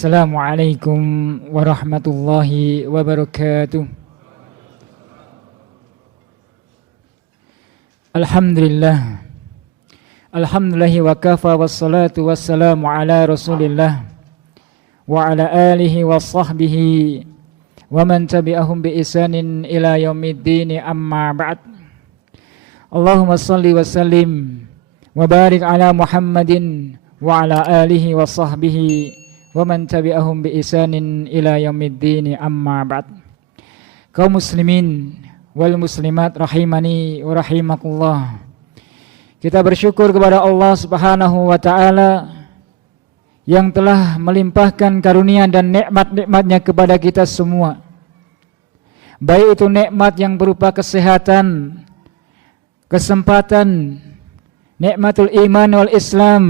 Assalamualaikum warahmatullahi wabarakatuh. Alhamdulillah. Alhamdulillahi wa kafa wassalatu wassalamu ala Rasulillah wa ala alihi wa sahbihi wa man tabi'ahum bi ihsanin ila yaumiddin, amma ba'd. Allahumma salli wa sallim wa barik ala Muhammadin wa ala alihi wa sahbihi wa man tabi'ahum bi ihsanin ila yaumiddin, amma ba'd. Kaum muslimin wal muslimat rahimani wa rahimakumullah. Kita bersyukur kepada Allah Subhanahu wa taala yang telah melimpahkan karunia dan nikmat-nikmatnya kepada kita semua. Baik itu nikmat yang berupa kesehatan, kesempatan, nikmatul iman wal Islam,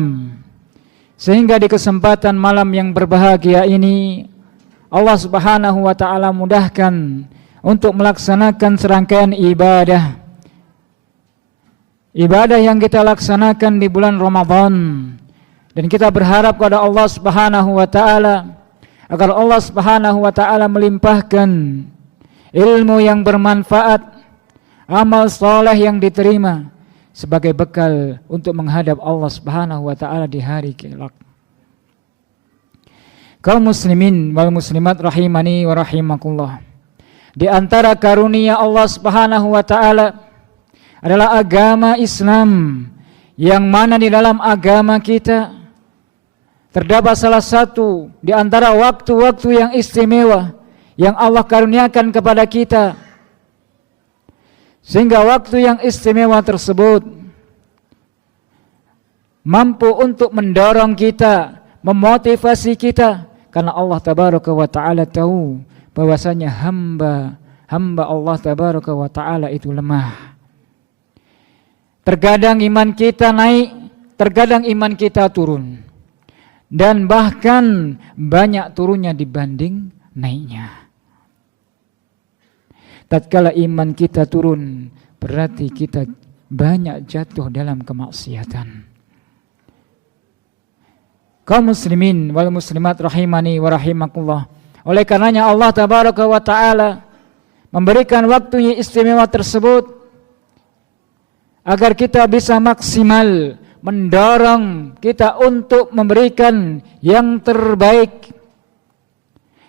sehingga di kesempatan malam yang berbahagia ini Allah Subhanahu wa taala mudahkan untuk melaksanakan serangkaian ibadah yang kita laksanakan di bulan Ramadan. Dan kita berharap kepada Allah Subhanahu wa taala agar Allah Subhanahu wa taala melimpahkan ilmu yang bermanfaat, amal saleh yang diterima sebagai bekal untuk menghadap Allah Subhanahu wa taala di hari kelak. Kaum muslimin wal muslimat rahimani wa rahimakumullah. Di antara karunia Allah Subhanahu wa taala adalah agama Islam, yang mana di dalam agama kita terdapat salah satu di antara waktu-waktu yang istimewa yang Allah karuniakan kepada kita, sehingga waktu yang istimewa tersebut mampu untuk mendorong kita, memotivasi kita, karena Allah tabaraka wa ta'ala tahu bahwasanya hamba Allah tabaraka wa ta'ala itu lemah. Terkadang iman kita naik, terkadang iman kita turun, dan bahkan banyak turunnya dibanding naiknya. Tatkala iman kita turun, berarti kita banyak jatuh dalam kemaksiatan. Kaum muslimin wal muslimat rahimani wa rahimakumullah. Oleh karenanya Allah tabaraka wa ta'ala memberikan waktu yang istimewa tersebut agar kita bisa maksimal mendorong kita untuk memberikan yang terbaik,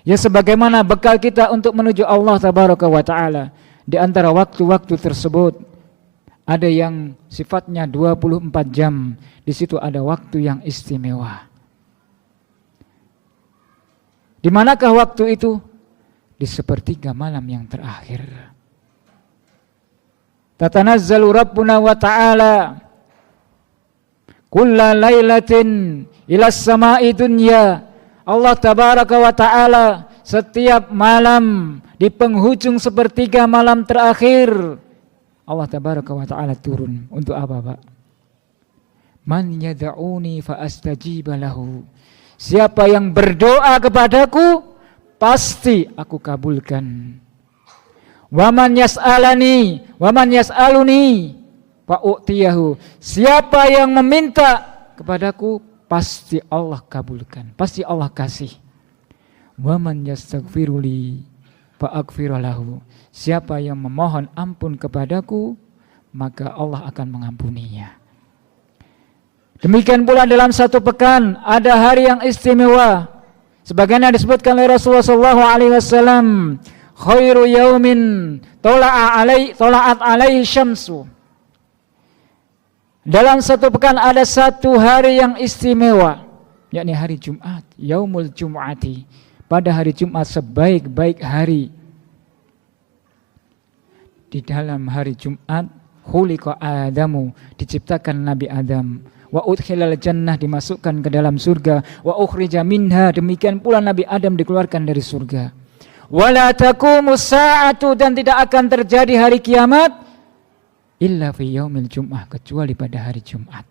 ya sebagaimana bekal kita untuk menuju Allah tabaraka wa ta'ala. Di antara waktu-waktu tersebut ada yang sifatnya 24 jam. Di situ ada waktu yang istimewa. Di manakah waktu itu? Di sepertiga malam yang terakhir. Tatanazzalu Rabbuna wa ta'ala kulla lailatin ilas sama'i dunya. Allah tabaraka wa ta'ala setiap malam di penghujung sepertiga malam terakhir, Allah tabaraka wa ta'ala turun. Untuk apa, Pak? Man yad'uni fa astajiba lahu. Siapa yang berdoa kepadaku, pasti aku kabulkan. Waman yas'alani, waman yas'aluni fa'u'tiyahu. Siapa yang meminta kepadaku, pasti Allah kabulkan, pasti Allah kasih. Waman yastaghfiruli fa'aghfiralahu. Siapa yang memohon ampun kepadaku, maka Allah akan mengampuninya. Demikian pula dalam satu pekan ada hari yang istimewa, sebagaimana disebutkan oleh Rasulullah SAW, khairu yaumin tola'at alaihi syamsu. Dalam satu pekan ada satu hari yang istimewa, yakni hari Jumat, yaumul jum'ati. Pada hari Jumat, sebaik-baik hari. Di dalam hari Jumat khuliqa Adamu, diciptakan Nabi Adam. Wa udkhilal jannah, dimasukkan ke dalam surga. Wa ukhrija minha, demikian pula Nabi Adam dikeluarkan dari surga. Wala taqumus sa'atu, dan tidak akan terjadi hari kiamat illa fi yaumil jum'ah, kecuali pada hari Jumat.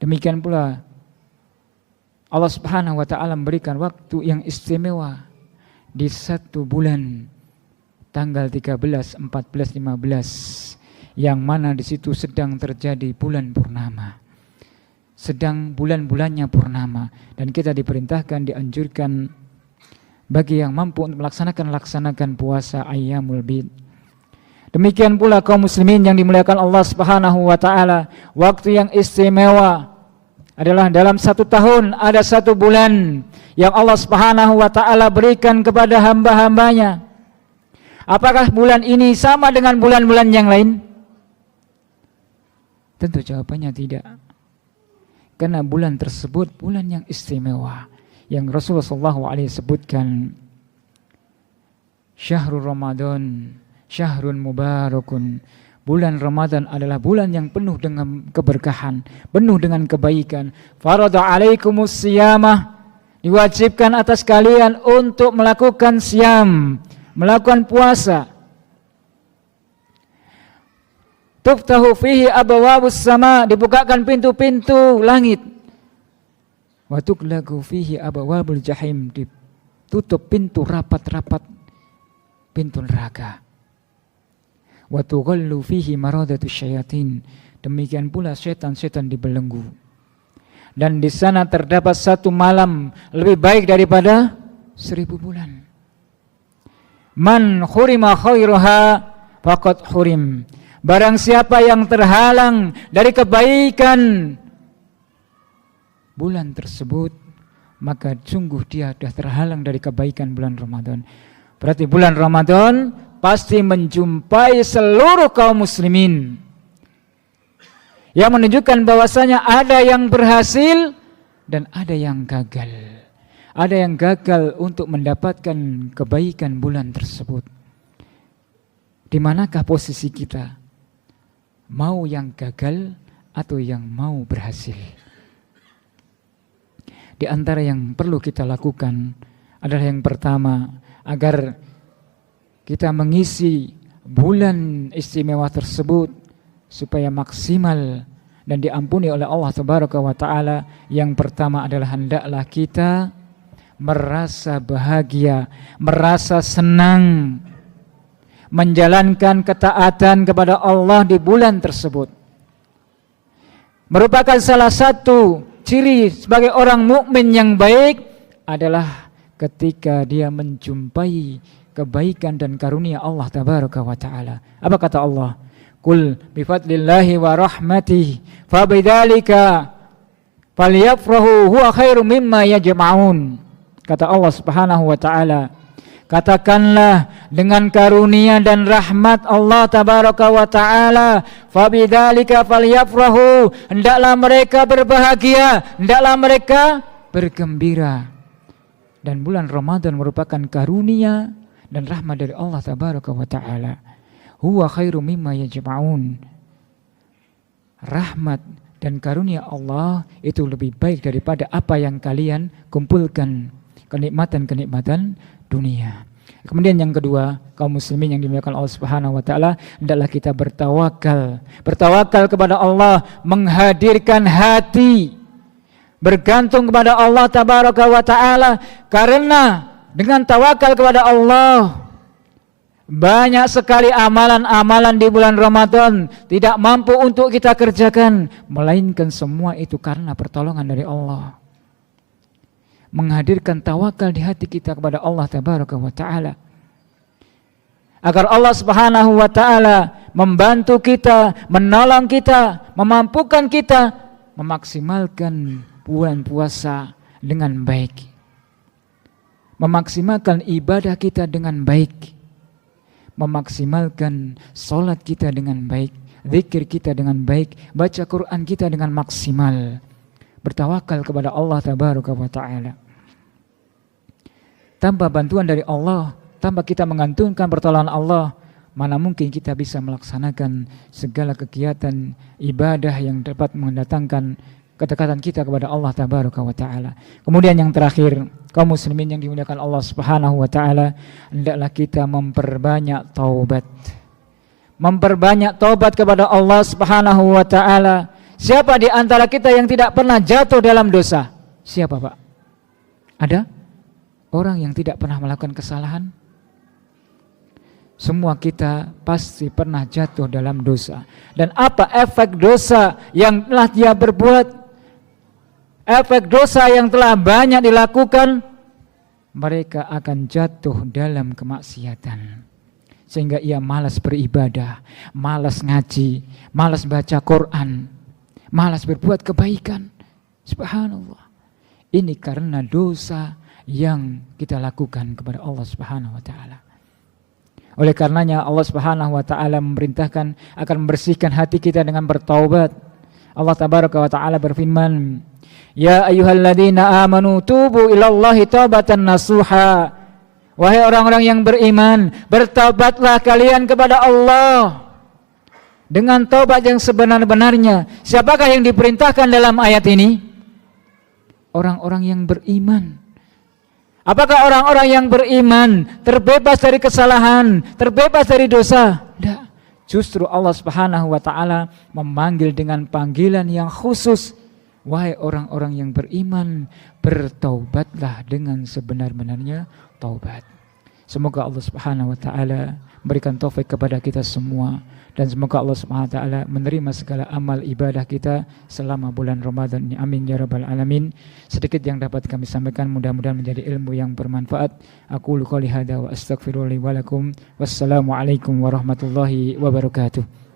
Demikian pula Allah Subhanahu wa taala memberikan waktu yang istimewa di satu bulan, tanggal 13, 14, 15, yang mana di situ sedang terjadi bulan purnama. sedang bulan-bulannya purnama, dan kita diperintahkan, dianjurkan bagi yang mampu untuk laksanakan puasa ayyamul bid. Demikian pula kaum muslimin yang dimuliakan Allah Subhanahu wa taala, waktu yang istimewa adalah dalam 1 tahun ada 1 bulan yang Allah Subhanahu wa taala berikan kepada hamba-hambanya. Apakah bulan ini sama dengan bulan-bulan yang lain? Tentu jawabannya tidak. Karena bulan tersebut bulan yang istimewa, yang Rasulullah SAW sebutkan, Syahrul Ramadan, Syahrun Mubarakun. Bulan Ramadan adalah bulan yang penuh dengan keberkahan, penuh dengan kebaikan. Farada alaikumus siyamah, diwajibkan atas kalian untuk melakukan siam, melakukan puasa. Tuftahu fihi abwabus sama, dibukakan pintu-pintu langit. Wa tuqlaqu fihi abwabul jahim, ditutup pintu rapat-rapat pintu neraka. Wa tughallu fihi maradatus syayatin, demikian pula setan-setan dibelenggu. Dan di sana terdapat 1 malam lebih baik daripada 1000 bulan. Man khurima khairaha faqad hurim. Barang siapa yang terhalang dari kebaikan bulan tersebut, maka sungguh dia sudah terhalang dari kebaikan bulan Ramadan. Berarti bulan Ramadan pasti menjumpai seluruh kaum muslimin, yang menunjukkan bahwasanya ada yang berhasil dan ada yang gagal. Ada yang gagal untuk mendapatkan kebaikan bulan tersebut. Di manakah posisi kita? Mau yang gagal atau yang mau berhasil? Di antara yang perlu kita lakukan adalah yang pertama, agar kita mengisi bulan istimewa tersebut supaya maksimal dan diampuni oleh Allah Tabaraka wa Ta'ala. Yang pertama adalah hendaklah kita merasa bahagia, merasa senang menjalankan ketaatan kepada Allah di bulan tersebut. Merupakan salah satu ciri sebagai orang mukmin yang baik adalah ketika dia menjumpai kebaikan dan karunia Allah Tabaraka wa Ta'ala. Apa kata Allah? Qul bifadlillahi wa rahmatihi fabidzalika falyafrahu huwa khairum mimma yajma'un. Kata Allah Subhanahu wa Ta'ala, katakanlah dengan karunia dan rahmat Allah Tabaraka wa Ta'ala, fabidzalika falyafrahu, hendaklah mereka berbahagia, hendaklah mereka bergembira. Dan bulan Ramadan merupakan karunia dan rahmat dari Allah Tabaraka wa Ta'ala. Huwa khairum mimma yajma'un. Rahmat dan karunia Allah itu lebih baik daripada apa yang kalian kumpulkan, kenikmatan-kenikmatan dunia. Kemudian yang kedua, kaum muslimin yang dimuliakan Allah Subhanahu wa Ta'ala, hendaklah kita bertawakal. Bertawakal kepada Allah, menghadirkan hati bergantung kepada Allah Tabaraka wa Ta'ala. Karena dengan tawakal kepada Allah, banyak sekali amalan-amalan di bulan Ramadan tidak mampu untuk kita kerjakan, melainkan semua itu karena pertolongan dari Allah. Menghadirkan tawakal di hati kita kepada Allah Tabaraka wa Ta'ala, agar Allah Subhanahu wa Ta'ala membantu kita, menolong kita, memampukan kita memaksimalkan bulan puasa dengan baik, memaksimalkan ibadah kita dengan baik, memaksimalkan sholat kita dengan baik, zikir kita dengan baik, baca Quran kita dengan maksimal. Bertawakal kepada Allah Tabaraka wa Ta'ala. Tanpa bantuan dari Allah, tanpa kita mengantungkan pertolongan Allah, mana mungkin kita bisa melaksanakan segala kegiatan ibadah yang dapat mendatangkan kedekatan kita kepada Allah Tabaraka wa Ta'ala. Kemudian yang terakhir, kaum muslimin yang dimuliakan Allah Subhanahu wa Ta'ala, hendaklah kita memperbanyak taubat. Memperbanyak taubat kepada Allah Subhanahu wa Ta'ala. Siapa di antara kita yang tidak pernah jatuh dalam dosa? Siapa, Pak? Ada orang yang tidak pernah melakukan kesalahan? Semua kita pasti pernah jatuh dalam dosa. Dan apa efek dosa yang telah dia berbuat? efek dosa yang telah banyak dilakukan, mereka akan jatuh dalam kemaksiatan. Sehingga ia malas beribadah, malas ngaji, malas baca Quran, malas berbuat kebaikan. Subhanallah. Ini karena dosa yang kita lakukan kepada Allah Subhanahu wa taala. Oleh karenanya Allah Subhanahu wa taala memerintahkan akan membersihkan hati kita dengan bertaubat. Allah tabaraka wa taala berfirman, "Ya ayyuhalladzina amanu tubu ilallahi taubatan nasuha." Wahai orang-orang yang beriman, bertaubatlah kalian kepada Allah dengan taubat yang sebenar-benarnya. Siapakah yang diperintahkan dalam ayat ini? Orang-orang yang beriman. Apakah orang-orang yang beriman terbebas dari kesalahan, terbebas dari dosa? Tidak. Justru Allah Subhanahu wa taala memanggil dengan panggilan yang khusus. Wahai orang-orang yang beriman, bertaubatlah dengan sebenar-benarnya taubat. Semoga Allah Subhanahu wa taala memberikan taufik kepada kita semua, dan semoga Allah Subhanahu wa taala menerima segala amal ibadah kita selama bulan Ramadan ini. Amin ya rabbal alamin. Sedikit yang dapat kami sampaikan, mudah-mudahan menjadi ilmu yang bermanfaat. Aqulu qouli hadza wa astaghfirullahi wa lakum. Wassalamu alaikum warahmatullahi wabarakatuh.